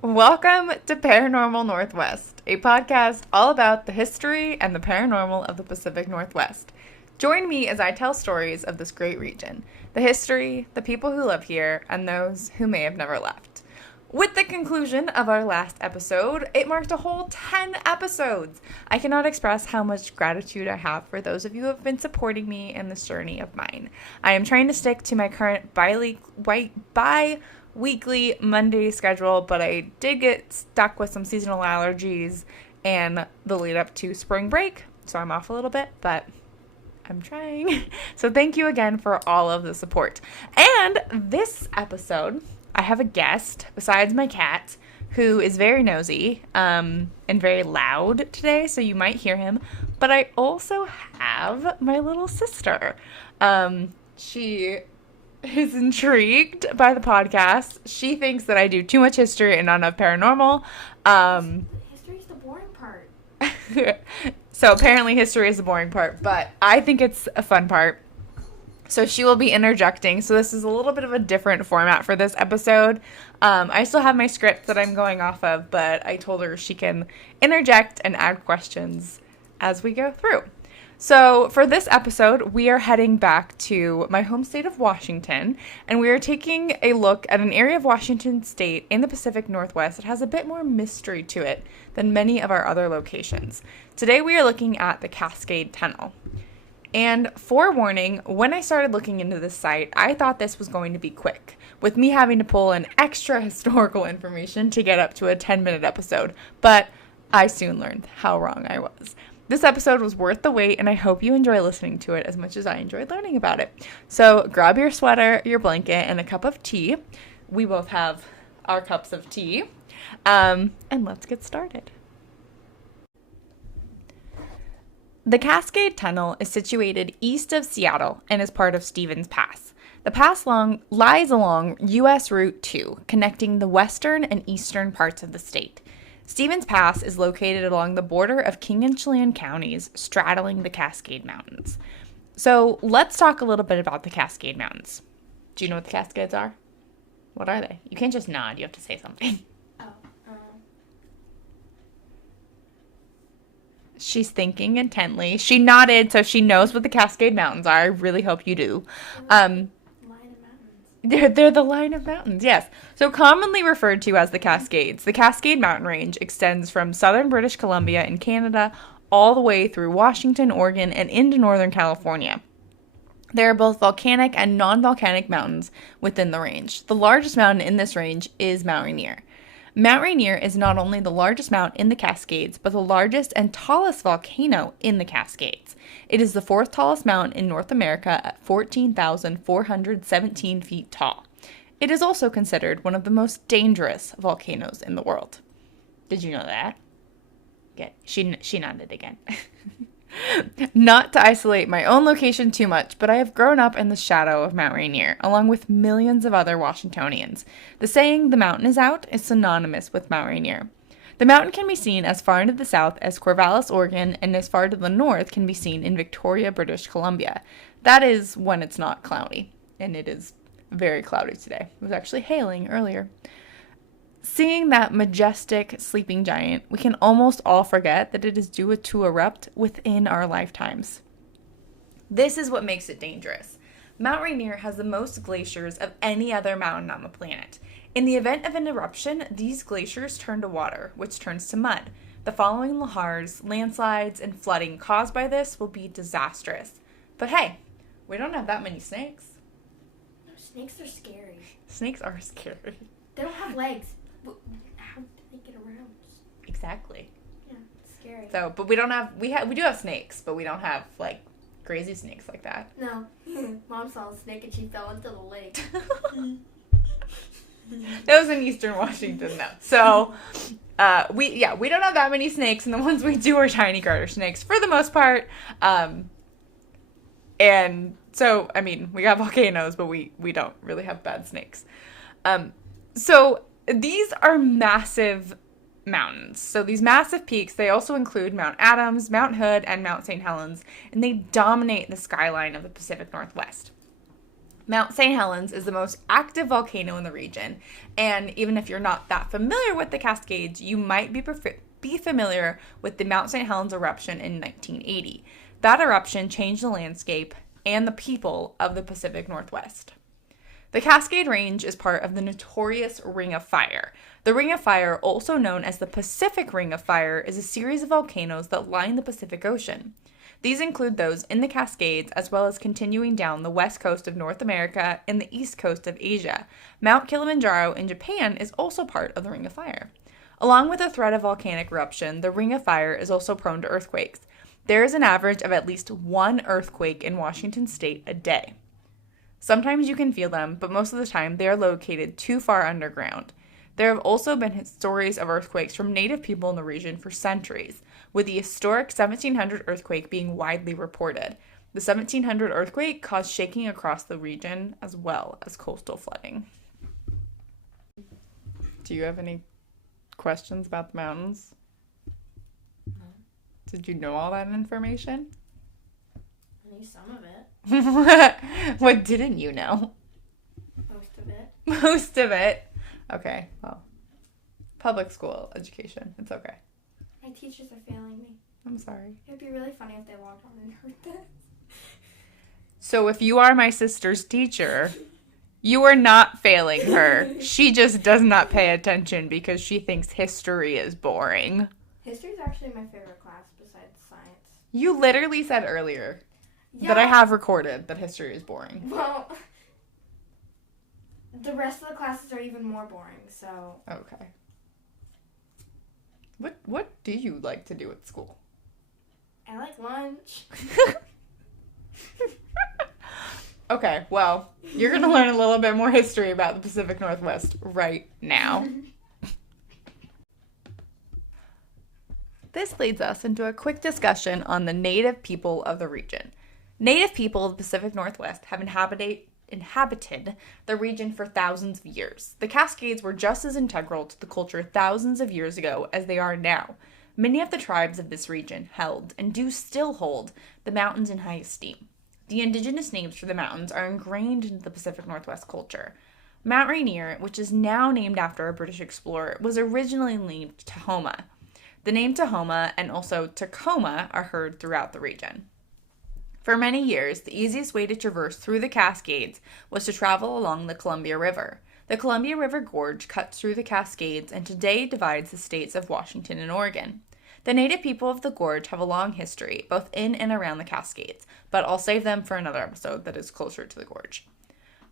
Welcome to Paranormal Northwest, a podcast all about the history and the paranormal of the Pacific Northwest. Join me as I tell stories of this great region, the history, the people who live here, and those who may have never left. With the conclusion of our last episode, it marked a whole 10 episodes. I cannot express how much gratitude I have for those of you who have been supporting me in this journey of mine. I am trying to stick to my current bi-weekly Monday schedule, but I did get stuck with some seasonal allergies and the lead up to spring break, so I'm off a little bit, but I'm trying. So thank you again for all of the support. And this episode, I have a guest besides my cat who is very nosy and very loud today, so you might hear him. But I also have my little sister. She is intrigued by the podcast. She thinks that I do too much history and not enough paranormal. History's the boring part. So apparently history is the boring part, but I think it's a fun part. So she will be interjecting. So this is a little bit of a different format for this episode. I still have my script that I'm going off of, but I told her she can interject and add questions as we go through. So for this episode, we are heading back to my home state of Washington, and we are taking a look at an area of Washington state in the Pacific Northwest that has a bit more mystery to it than many of our other locations. Today we are looking at the Cascade Tunnel. And forewarning, when I started looking into this site, I thought this was going to be quick, with me having to pull in extra historical information to get up to a 10-minute episode, but I soon learned how wrong I was. This episode was worth the wait, and I hope you enjoy listening to it as much as I enjoyed learning about it. So grab your sweater, your blanket, and a cup of tea. We both have our cups of tea, and let's get started. The Cascade Tunnel is situated east of Seattle and is part of Stevens Pass. The pass lies along U.S. Route 2, connecting the western and eastern parts of the state. Stevens Pass is located along the border of King and Chelan counties, straddling the Cascade Mountains. So let's talk a little bit about the Cascade Mountains. Do you know what the Cascades are? What are they? You can't just nod, you have to say something. She's thinking intently. She nodded, so she knows what the Cascade Mountains are. I really hope you do. Line of mountains. They're the line of mountains, yes. So commonly referred to as the Cascades, the Cascade Mountain Range extends from southern British Columbia in Canada all the way through Washington, Oregon, and into northern California. There are both volcanic and non-volcanic mountains within the range. The largest mountain in this range is Mount Rainier. Mount Rainier is not only the largest mountain in the Cascades, but the largest and tallest volcano in the Cascades. It is the fourth tallest mountain in North America at 14,417 feet tall. It is also considered one of the most dangerous volcanoes in the world. Did you know that? Yeah, she nodded again. Not to isolate my own location too much, but I have grown up in the shadow of Mount Rainier, along with millions of other Washingtonians. The saying, "the mountain is out," is synonymous with Mount Rainier. The mountain can be seen as far into the south as Corvallis, Oregon, and as far to the north can be seen in Victoria, British Columbia. That is when it's not cloudy, and it is very cloudy today. It was actually hailing earlier. Seeing that majestic sleeping giant, we can almost all forget that it is due to erupt within our lifetimes. This is what makes it dangerous. Mount Rainier has the most glaciers of any other mountain on the planet. In the event of an eruption, these glaciers turn to water, which turns to mud. The following lahars, landslides, and flooding caused by this will be disastrous. But hey, we don't have that many snakes. No, snakes are scary. Snakes are scary. They don't have legs. How do they get around? Exactly. Yeah, it's scary. So, but we don't have, we do have snakes, but we don't have, like, crazy snakes like that. No. Mom saw a snake and she fell into the lake. That was in Eastern Washington, though. So, we don't have that many snakes, and the ones we do are tiny garter snakes for the most part. And so, I mean, we got volcanoes, but we don't really have bad snakes. So these are massive mountains. So these massive peaks, they also include Mount Adams, Mount Hood, and Mount St. Helens, and they dominate the skyline of the Pacific Northwest. Mount St. Helens is the most active volcano in the region, and even if you're not that familiar with the Cascades, you might be familiar with the Mount St. Helens eruption in 1980. That eruption changed the landscape and the people of the Pacific Northwest. The Cascade Range is part of the notorious Ring of Fire. The Ring of Fire, also known as the Pacific Ring of Fire, is a series of volcanoes that line the Pacific Ocean. These include those in the Cascades, as well as continuing down the west coast of North America and the east coast of Asia. Mount Kilimanjaro in Japan is also part of the Ring of Fire. Along with the threat of volcanic eruption, the Ring of Fire is also prone to earthquakes. There is an average of at least one earthquake in Washington state a day. Sometimes you can feel them, but most of the time they are located too far underground. There have also been stories of earthquakes from native people in the region for centuries, with the historic 1700 earthquake being widely reported. The 1700 earthquake caused shaking across the region as well as coastal flooding. Do you have any questions about the mountains? No. Did you know all that information? I knew some of it. What didn't you know? Most of it. Most of it. Okay, well, public school education. It's okay. My teachers are failing me. I'm sorry. It would be really funny if they logged on and heard this. So if you are my sister's teacher, you are not failing her. She just does not pay attention because she thinks history is boring. History is actually my favorite class besides science. You literally said earlier that I have recorded that history is boring. Well, the rest of the classes are even more boring, so... Okay. What do you like to do at school? I like lunch. Okay, well, you're going to learn a little bit more history about the Pacific Northwest right now. This leads us into a quick discussion on the native people of the region. Native people of the Pacific Northwest have inhabited the region for thousands of years. The Cascades were just as integral to the culture thousands of years ago as they are now. Many of the tribes of this region held, and do still hold, the mountains in high esteem. The indigenous names for the mountains are ingrained into the Pacific Northwest culture. Mount Rainier, which is now named after a British explorer, was originally named Tahoma. The name Tahoma and also Tacoma are heard throughout the region. For many years, the easiest way to traverse through the Cascades was to travel along the Columbia River. The Columbia River Gorge cuts through the Cascades and today divides the states of Washington and Oregon. The native people of the gorge have a long history, both in and around the Cascades, but I'll save them for another episode that is closer to the gorge.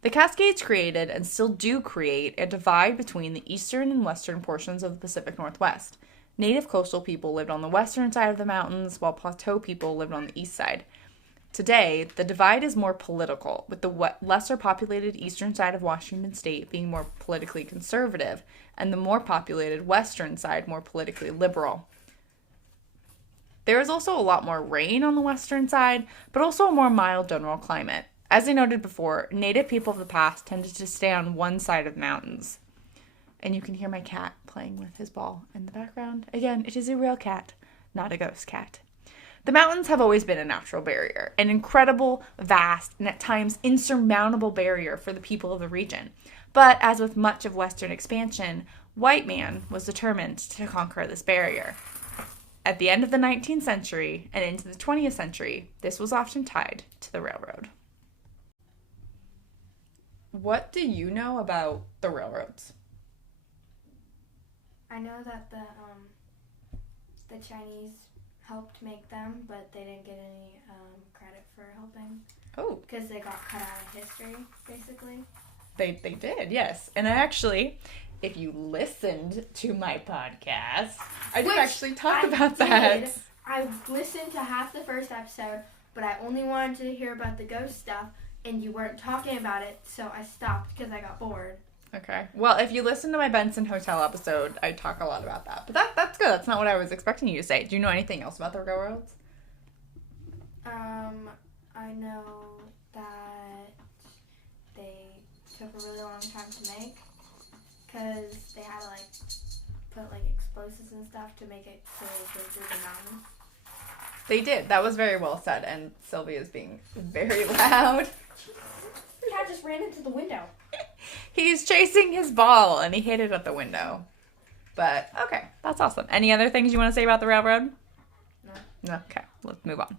The Cascades created, and still do create, a divide between the eastern and western portions of the Pacific Northwest. Native coastal people lived on the western side of the mountains, while plateau people lived on the east side. Today, the divide is more political, with the lesser populated eastern side of Washington state being more politically conservative, and the more populated western side more politically liberal. There is also a lot more rain on the western side, but also a more mild general climate. As I noted before, native people of the past tended to stay on one side of the mountains. And you can hear my cat playing with his ball in the background. Again, it is a real cat, not a ghost cat. The mountains have always been a natural barrier, an incredible, vast, and at times insurmountable barrier for the people of the region. But as with much of Western expansion, white man was determined to conquer this barrier. At the end of the 19th century and into the 20th century, this was often tied to the railroad. What do you know about the railroads? I know that the Chinese helped make them, but they didn't get any credit for helping. Oh. Because they got cut out of history, basically. They did, yes. And I actually, if you listened to my podcast, I did actually talk about that. I listened to half the first episode, but I only wanted to hear about the ghost stuff, and you weren't talking about it, so I stopped because I got bored. Okay. Well, if you listen to my Benson Hotel episode, I talk a lot about that. But that's good. That's not what I was expecting you to say. Do you know anything else about the railroads? I know that they took a really long time to make because they had to, put, explosives and stuff to make it so it go through the mountains. They did. That was very well said, and Sylvia's being very loud. The cat just ran into the window. He's chasing his ball, and he hit it at the window. But, okay, that's awesome. Any other things you want to say about the railroad? No. Okay, let's move on.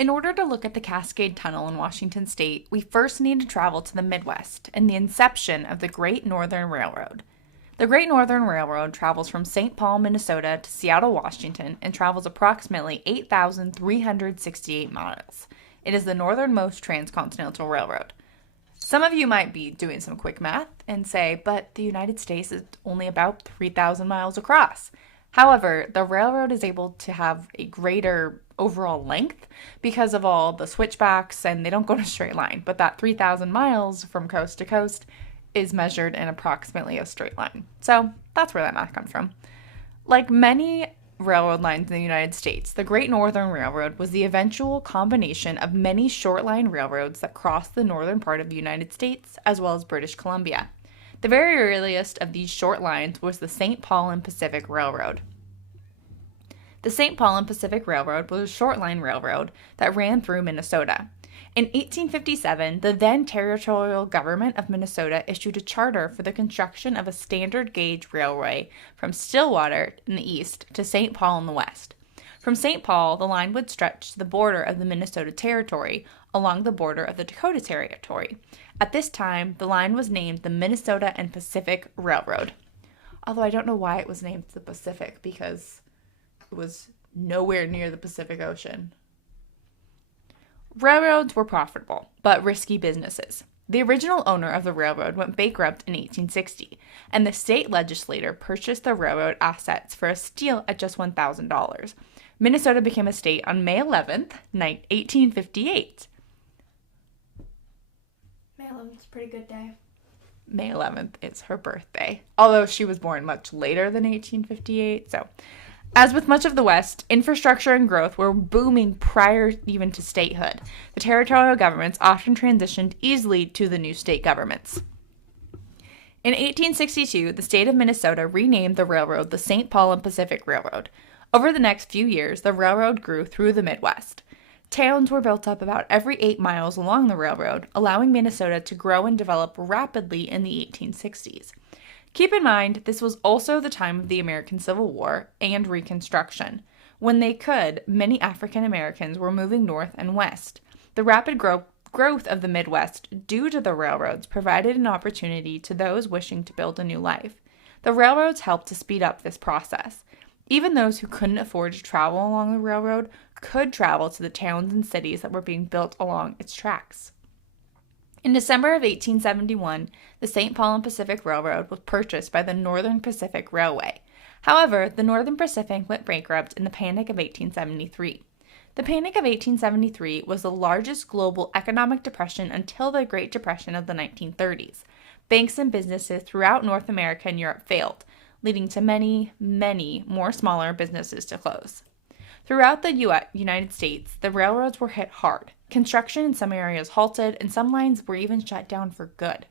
In order to look at the Cascade Tunnel in Washington State, we first need to travel to the Midwest and the inception of the Great Northern Railroad. The Great Northern Railroad travels from St. Paul, Minnesota to Seattle, Washington, and travels approximately 8,368 miles. It is the northernmost transcontinental railroad. Some of you might be doing some quick math and say, but the United States is only about 3,000 miles across. However, the railroad is able to have a greater overall length because of all the switchbacks, and they don't go in a straight line. But that 3,000 miles from coast to coast is measured in approximately a straight line. So that's where that math comes from. Like many railroad lines in the United States, the Great Northern Railroad was the eventual combination of many short line railroads that crossed the northern part of the United States as well as British Columbia. The very earliest of these short lines was the St. Paul and Pacific Railroad. The St. Paul and Pacific Railroad was a short line railroad that ran through Minnesota. In 1857, the then territorial government of Minnesota issued a charter for the construction of a standard gauge railway from Stillwater in the east to St. Paul in the west. From St. Paul, the line would stretch to the border of the Minnesota Territory along the border of the Dakota Territory. At this time, the line was named the Minnesota and Pacific Railroad. Although I don't know why it was named the Pacific, because it was nowhere near the Pacific Ocean. Railroads were profitable, but risky businesses. The original owner of the railroad went bankrupt in 1860, and the state legislature purchased the railroad assets for a steal at just $1,000. Minnesota became a state on May 11th, 1858. May 11th is a pretty good day. May 11th is her birthday, although she was born much later than 1858, so... As with much of the West, infrastructure and growth were booming prior even to statehood. The territorial governments often transitioned easily to the new state governments. In 1862, the state of Minnesota renamed the railroad the St. Paul and Pacific Railroad. Over the next few years, the railroad grew through the Midwest. Towns were built up about every 8 miles along the railroad, allowing Minnesota to grow and develop rapidly in the 1860s. Keep in mind, this was also the time of the American Civil War and Reconstruction. When they could, many African Americans were moving north and west. The rapid growth of the Midwest due to the railroads provided an opportunity to those wishing to build a new life. The railroads helped to speed up this process. Even those who couldn't afford to travel along the railroad could travel to the towns and cities that were being built along its tracks. In December of 1871, the St. Paul and Pacific Railroad was purchased by the Northern Pacific Railway. However, the Northern Pacific went bankrupt in the Panic of 1873. The Panic of 1873 was the largest global economic depression until the Great Depression of the 1930s. Banks and businesses throughout North America and Europe failed, leading to many, many more smaller businesses to close. Throughout the United States, the railroads were hit hard. Construction in some areas halted, and some lines were even shut down for good.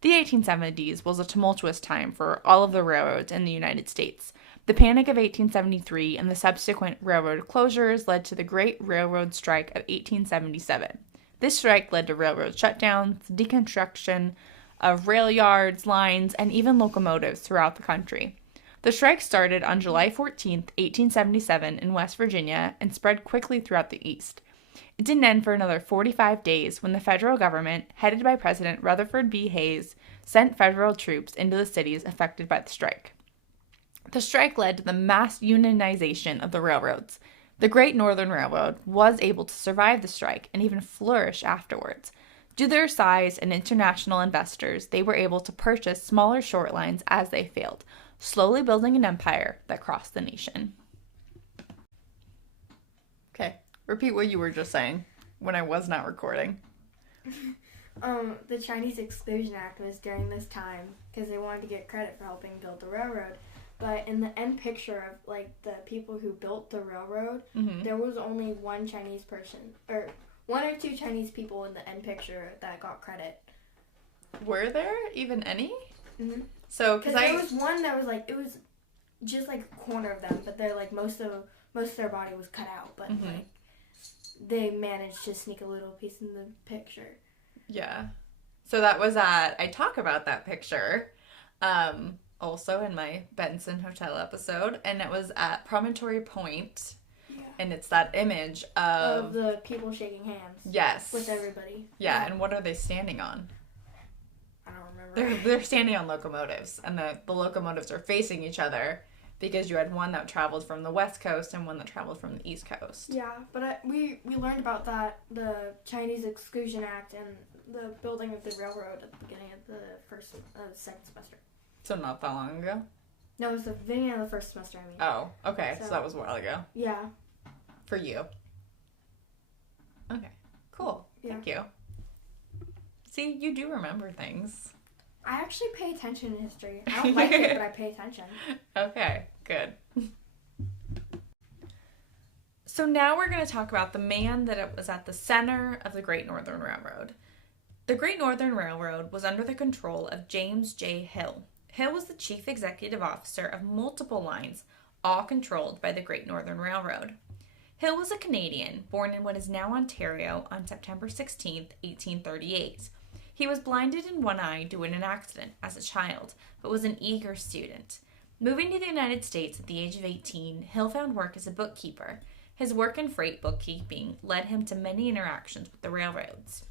The 1870s was a tumultuous time for all of the railroads in the United States. The Panic of 1873 and the subsequent railroad closures led to the Great Railroad Strike of 1877. This strike led to railroad shutdowns, deconstruction of rail yards, lines, and even locomotives throughout the country. The strike started on July 14, 1877 in West Virginia and spread quickly throughout the East. It didn't end for another 45 days when the federal government, headed by President Rutherford B. Hayes, sent federal troops into the cities affected by the strike. The strike led to the mass unionization of the railroads. The Great Northern Railroad was able to survive the strike and even flourish afterwards. Due to their size and international investors, they were able to purchase smaller short lines as they failed, slowly building an empire that crossed the nation. Okay, repeat what you were just saying when I was not recording. The Chinese Exclusion Act was during this time because they wanted to get credit for helping build the railroad. But in the end picture of like the people who built the railroad, there was only one Chinese person, or one or two Chinese people in the end picture that got credit. Were there even any? Mm-hmm. So, because there was one that was like, it was just like a corner of them, but they're like most of most of their body was cut out, but like they managed to sneak a little piece in the picture. Yeah. So that was I talk about that picture also in my Benson Hotel episode, and it was at Promontory Point. Yeah. And it's that image of the people shaking hands. Yes. With everybody. Yeah, and what are they standing on? I don't remember. They're standing on locomotives, and the locomotives are facing each other because you had one that traveled from the West Coast and one that traveled from the East Coast. Yeah, but we learned about that, the Chinese Exclusion Act and the building of the railroad at the beginning of the second semester. So not that long ago? No, it was the beginning of the first semester, I mean. Oh, okay. So that was a while ago. Yeah. For you. Okay. Cool. Yeah. Thank you. See, you do remember things. I actually pay attention in history. I don't like it, but I pay attention. Okay, good. So now we're going to talk about the man that was at the center of the Great Northern Railroad. The Great Northern Railroad was under the control of James J. Hill. Hill was the chief executive officer of multiple lines, all controlled by the Great Northern Railroad. Hill was a Canadian, born in what is now Ontario on September 16, 1838. He was blinded in one eye due to an accident as a child, but was an eager student. Moving to the United States at the age of 18, Hill found work as a bookkeeper. His work in freight bookkeeping led him to many interactions with the railroads.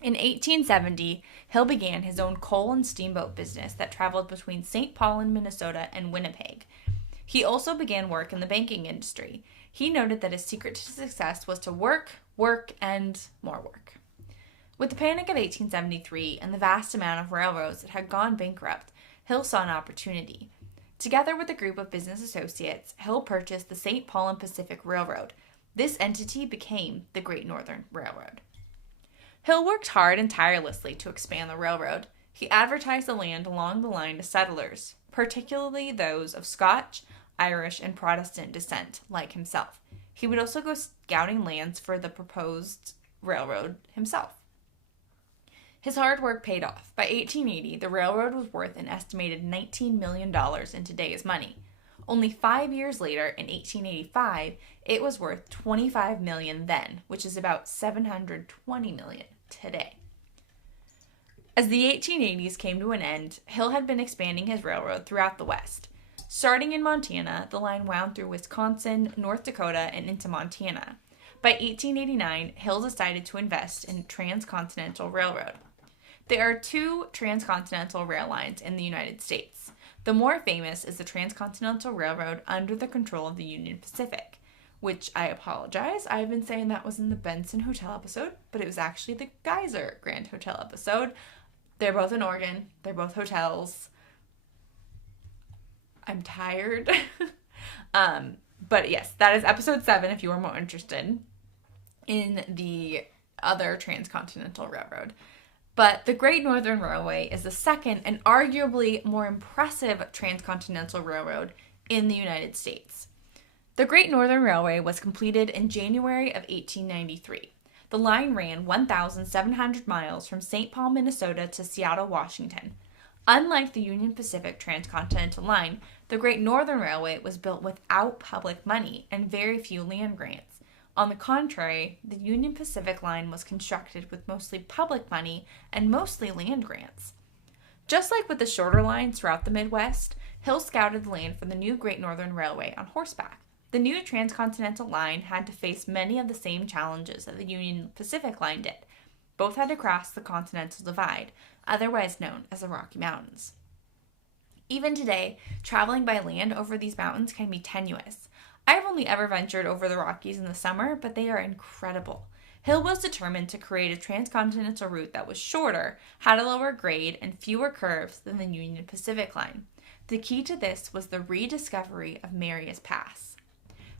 In 1870, Hill began his own coal and steamboat business that traveled between St. Paul in Minnesota and Winnipeg. He also began work in the banking industry. He noted that his secret to success was to work, and more work. With the Panic of 1873 and the vast amount of railroads that had gone bankrupt, Hill saw an opportunity. Together with a group of business associates, Hill purchased the St. Paul and Pacific Railroad. This entity became the Great Northern Railroad. Hill worked hard and tirelessly to expand the railroad. He advertised the land along the line to settlers, particularly those of Scotch, Irish, and Protestant descent, like himself. He would also go scouting lands for the proposed railroad himself. His hard work paid off. By 1880, the railroad was worth an estimated $19 million in today's money. Only 5 years later, in 1885, it was worth $25 million then, which is about $720 million today. As the 1880s came to an end, Hill had been expanding his railroad throughout the West. Starting in Montana, the line wound through Wisconsin, North Dakota, and into Montana. By 1889, Hill decided to invest in Transcontinental Railroad. There are two transcontinental rail lines in the United States. The more famous is the Transcontinental Railroad under the control of the Union Pacific, which I apologize. I've been saying that was in the Benson Hotel episode, but it was actually the Geyser Grand Hotel episode. They're both in Oregon. They're both hotels. I'm tired. But yes, that is episode 7 if you are more interested in the other Transcontinental Railroad. But the Great Northern Railway is the second and arguably more impressive transcontinental railroad in the United States. The Great Northern Railway was completed in January of 1893. The line ran 1,700 miles from St. Paul, Minnesota to Seattle, Washington. Unlike the Union Pacific Transcontinental Line, the Great Northern Railway was built without public money and very few land grants. On the contrary, the Union Pacific Line was constructed with mostly public money and mostly land grants. Just like with the shorter lines throughout the Midwest, Hill scouted the land for the new Great Northern Railway on horseback. The new transcontinental line had to face many of the same challenges that the Union Pacific Line did. Both had to cross the Continental Divide, otherwise known as the Rocky Mountains. Even today, traveling by land over these mountains can be tenuous. I've only ever ventured over the Rockies in the summer, but they are incredible. Hill was determined to create a transcontinental route that was shorter, had a lower grade, and fewer curves than the Union Pacific Line. The key to this was the rediscovery of Marias Pass.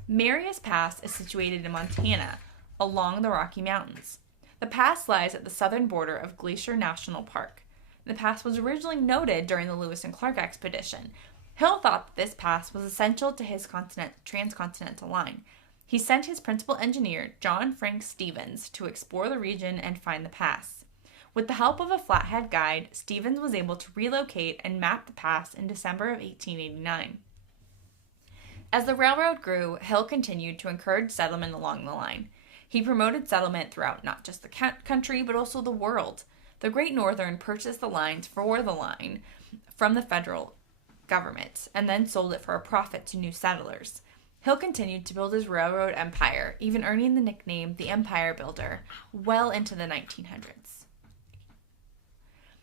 Marias Pass is situated in Montana, along the Rocky Mountains. The pass lies at the southern border of Glacier National Park. The pass was originally noted during the Lewis and Clark expedition. Hill thought that this pass was essential to his transcontinental line. He sent his principal engineer, John Frank Stevens, to explore the region and find the pass. With the help of a flathead guide, Stevens was able to relocate and map the pass in December of 1889. As the railroad grew, Hill continued to encourage settlement along the line. He promoted settlement throughout not just the country, but also the world. The Great Northern purchased the lines for the line from the federal government and then sold it for a profit to new settlers. Hill continued to build his railroad empire, even earning the nickname the Empire Builder well into the 1900s.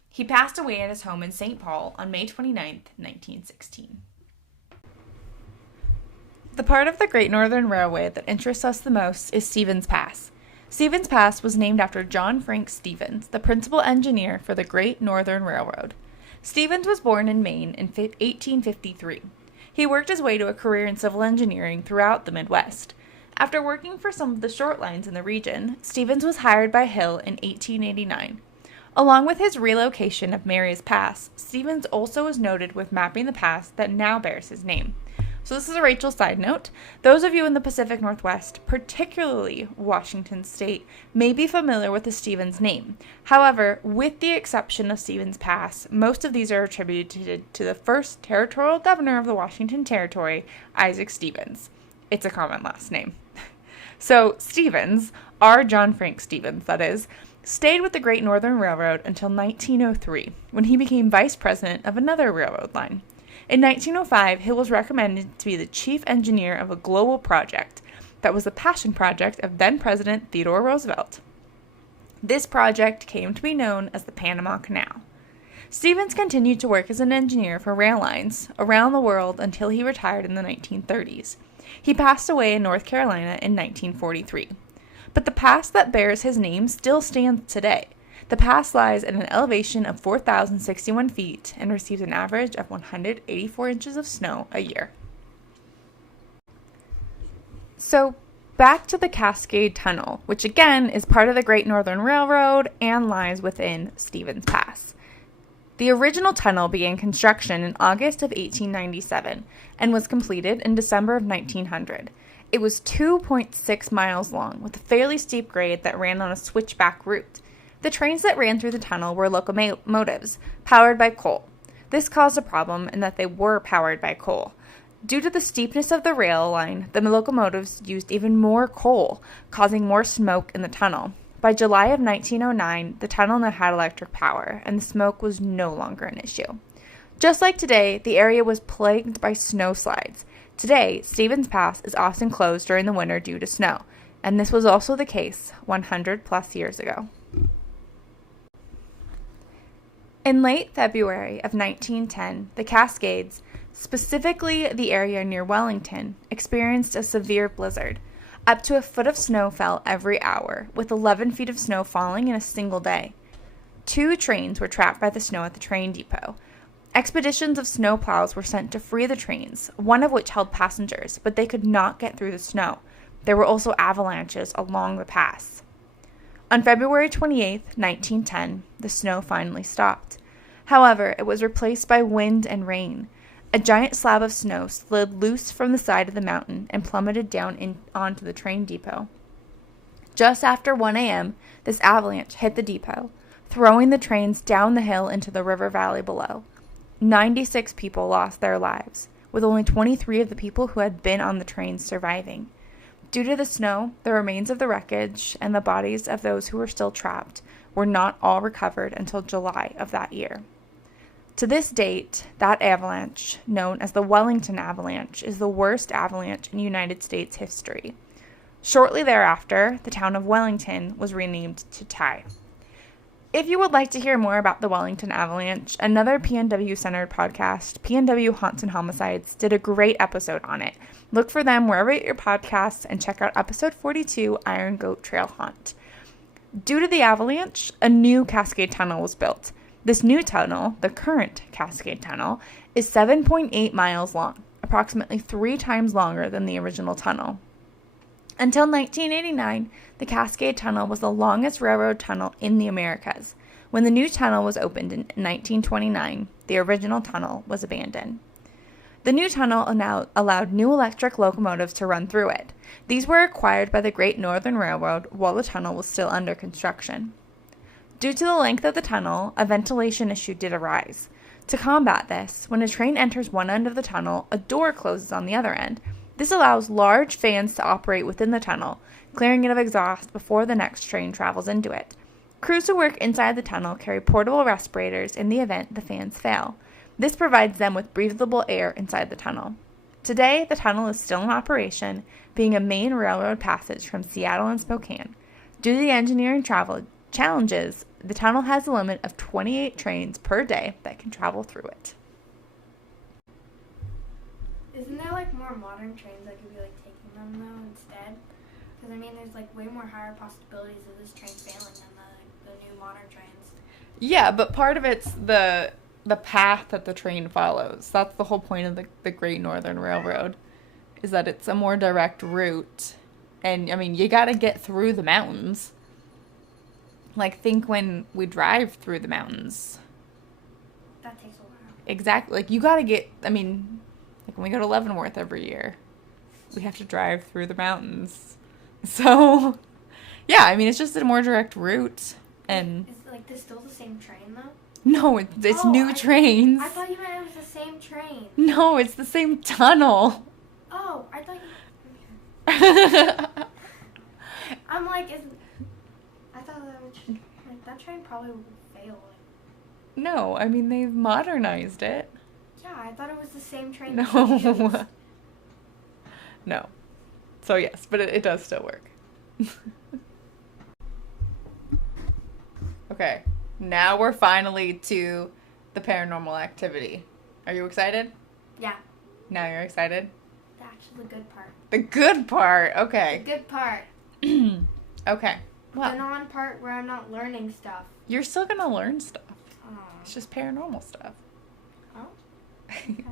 He passed away at his home in St. Paul on May 29, 1916. The part of the Great Northern Railway that interests us the most is Stevens Pass. Stevens Pass was named after John Frank Stevens, the principal engineer for the Great Northern Railroad. Stevens was born in Maine in 1853. He worked his way to a career in civil engineering throughout the Midwest. After working for some of the short lines in the region, Stevens was hired by Hill in 1889. Along with his relocation of Mary's Pass, Stevens also is noted with mapping the pass that now bears his name. So this is a Rachel side note. Those of you in the Pacific Northwest, particularly Washington State, may be familiar with the Stevens name. However, with the exception of Stevens Pass, most of these are attributed to the first territorial governor of the Washington Territory, Isaac Stevens. It's a common last name. So Stevens, R. John Frank Stevens, that is, stayed with the Great Northern Railroad until 1903, when he became vice president of another railroad line. In 1905, Hill was recommended to be the chief engineer of a global project that was the passion project of then-President Theodore Roosevelt. This project came to be known as the Panama Canal. Stevens continued to work as an engineer for rail lines around the world until he retired in the 1930s. He passed away in North Carolina in 1943. But the pass that bears his name still stands today. The pass lies at an elevation of 4,061 feet and receives an average of 184 inches of snow a year. So, back to the Cascade Tunnel, which again is part of the Great Northern Railroad and lies within Stevens Pass. The original tunnel began construction in August of 1897 and was completed in December of 1900. It was 2.6 miles long with a fairly steep grade that ran on a switchback route. The trains that ran through the tunnel were locomotives, powered by coal. This caused a problem in that they were powered by coal. Due to the steepness of the rail line, the locomotives used even more coal, causing more smoke in the tunnel. By July of 1909, the tunnel now had electric power, and the smoke was no longer an issue. Just like today, the area was plagued by snow slides. Today, Stevens Pass is often closed during the winter due to snow, and this was also the case 100 plus years ago. In late February of 1910, the Cascades, specifically the area near Wellington, experienced a severe blizzard. Up to a foot of snow fell every hour, with 11 feet of snow falling in a single day. 2 trains were trapped by the snow at the train depot. Expeditions of snowplows were sent to free the trains, one of which held passengers, but they could not get through the snow. There were also avalanches along the pass. On February 28, 1910, the snow finally stopped. However, it was replaced by wind and rain. A giant slab of snow slid loose from the side of the mountain and plummeted down onto the train depot. Just after 1 a.m., this avalanche hit the depot, throwing the trains down the hill into the river valley below. 96 people lost their lives, with only 23 of the people who had been on the trains surviving. Due to the snow, the remains of the wreckage and the bodies of those who were still trapped were not all recovered until July of that year. To this date, that avalanche, known as the Wellington Avalanche, is the worst avalanche in United States history. Shortly thereafter, the town of Wellington was renamed to Ty. If you would like to hear more about the Wellington Avalanche, another PNW-centered podcast, PNW Haunts and Homicides, did a great episode on it. Look for them wherever you get your podcasts and check out episode 42, Iron Goat Trail Haunt. Due to the avalanche, a new Cascade Tunnel was built. This new tunnel, the current Cascade Tunnel, is 7.8 miles long, approximately 3 times longer than the original tunnel. Until 1989, the Cascade Tunnel was the longest railroad tunnel in the Americas. When the new tunnel was opened in 1929, the original tunnel was abandoned. The new tunnel now allowed new electric locomotives to run through it. These were acquired by the Great Northern Railroad while the tunnel was still under construction. Due to the length of the tunnel, a ventilation issue did arise. To combat this, when a train enters one end of the tunnel, a door closes on the other end. This allows large fans to operate within the tunnel, clearing it of exhaust before the next train travels into it. Crews who work inside the tunnel carry portable respirators in the event the fans fail. This provides them with breathable air inside the tunnel. Today, the tunnel is still in operation, being a main railroad passage from Seattle and Spokane. Due to the engineering travel challenges, the tunnel has a limit of 28 trains per day that can travel through it. Isn't there like more modern trains that could be like taking them though instead? Because I mean, there's like way more higher possibilities of this train failing than the new modern trains. Yeah, but part of it's the path that the train follows. That's the whole point of the Great Northern Railroad, is that it's a more direct route. And I mean, you got to get through the mountains. Like, think when we drive through the mountains. That takes a while. Exactly. Like, you got to get, I mean, like when we go to Leavenworth every year, we have to drive through the mountains. So, yeah, I mean, it's just a more direct route. And is like this still the same train though? no, it's new trains. I thought you meant it was the same train. No, it's the same tunnel. Oh, I thought you... I'm like, I thought that train probably would fail. No, I mean, they've modernized it. Yeah, I thought it was the same train. No. No. So yes, but it does still work. Okay, now we're finally to the paranormal activity. Are you excited? Yeah. Now you're excited? That's the good part. The good part, okay. The good part. Okay. Well, the non-part where I'm not learning stuff. you're still gonna learn stuff. Oh. It's just paranormal stuff. Oh? Okay.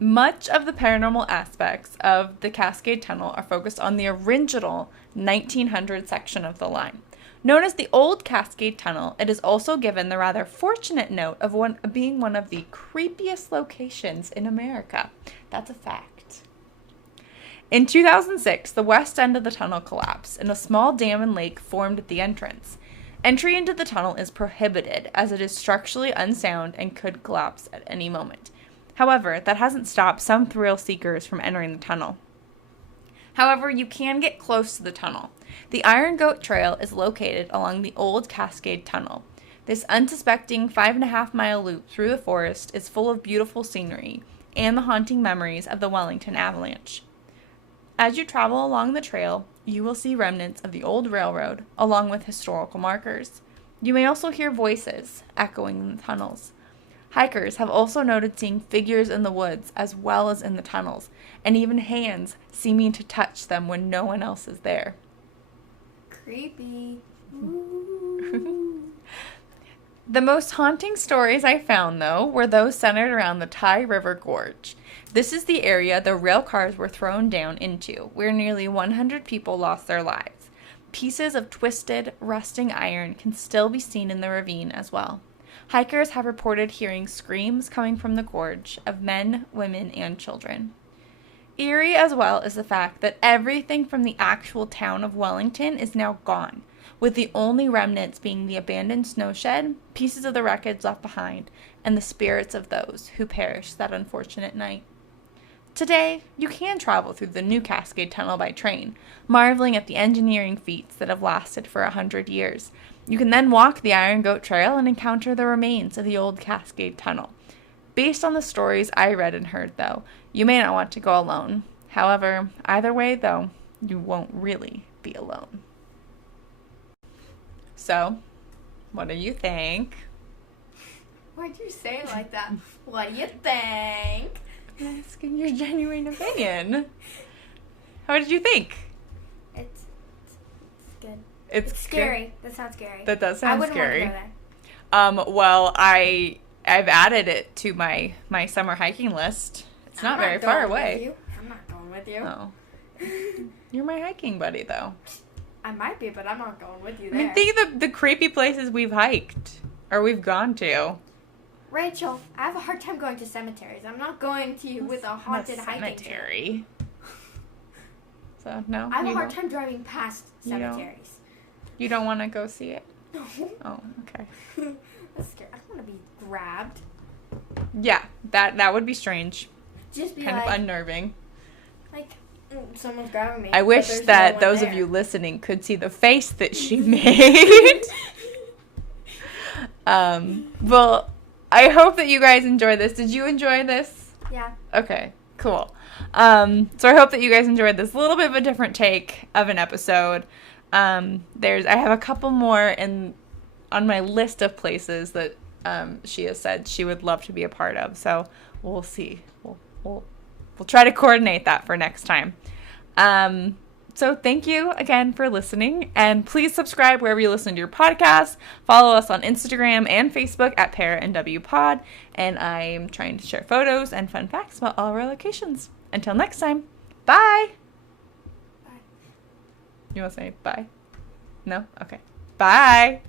Much of the paranormal aspects of the Cascade Tunnel are focused on the original 1900 section of the line. Known as the Old Cascade Tunnel, it is also given the rather fortunate note of being one of the creepiest locations in America. That's a fact. In 2006, the west end of the tunnel collapsed, and a small dam and lake formed at the entrance. Entry into the tunnel is prohibited, as it is structurally unsound and could collapse at any moment. However, that hasn't stopped some thrill seekers from entering the tunnel. However, you can get close to the tunnel. The Iron Goat Trail is located along the Old Cascade Tunnel. This unsuspecting 5.5-mile loop through the forest is full of beautiful scenery and the haunting memories of the Wellington avalanche. As you travel along the trail, you will see remnants of the old railroad along with historical markers. You may also hear voices echoing in the tunnels. Hikers have also noted seeing figures in the woods as well as in the tunnels, and even hands seeming to touch them when no one else is there. Creepy. The most haunting stories I found, though, were those centered around the Ty River Gorge. This is the area the rail cars were thrown down into, where nearly 100 people lost their lives. Pieces of twisted, rusting iron can still be seen in the ravine as well. Hikers have reported hearing screams coming from the gorge of men, women, and children. Eerie as well is the fact that everything from the actual town of Wellington is now gone, with the only remnants being the abandoned snow shed, pieces of the wreckage left behind, and the spirits of those who perished that unfortunate night. Today, you can travel through the new Cascade Tunnel by train, marveling at the engineering feats that have lasted for 100 years. You can then walk the Iron Goat Trail and encounter the remains of the old Cascade Tunnel. Based on the stories I read and heard, though, you may not want to go alone. However, either way, though, you won't really be alone. So, what do you think? Why'd you say it like that? What do you think? I'm asking your genuine opinion. How did you think? It's good. It's scary. That sounds scary. That does sound scary. I wouldn't want to go there. Well, I've added it to my summer hiking list. It's not very far away. I'm not going with you. Oh. You're my hiking buddy, though. I might be, but I'm not going with you I there. mean, think of the creepy places we've hiked or we've gone to. Rachel, I have a hard time going to cemeteries. I'm not going to you with a haunted hiking cemetery. So no. I have a hard time driving past You don't? cemeteries. You don't want to go see it? No. Oh, okay. That's scary. I don't want to be grabbed. Yeah, that would be strange. Just be Kind like, of unnerving. Like, someone's grabbing me. I but wish there's that no one those of there. you listening could see the face that she made. Well, I hope that you guys enjoy this. Did you enjoy this? Yeah. Okay, cool. So I hope that you guys enjoyed this little bit of a different take of an episode. I have a couple more on my list of places that she has said she would love to be a part of. So we'll see. We'll try to coordinate that for next time. So thank you again for listening, and please subscribe wherever you listen to your podcast. Follow us on Instagram and Facebook at ParaNWPod, and I'm trying to share photos and fun facts about all of our locations. Until next time, bye! Bye. You want to say bye? No? Okay. Bye!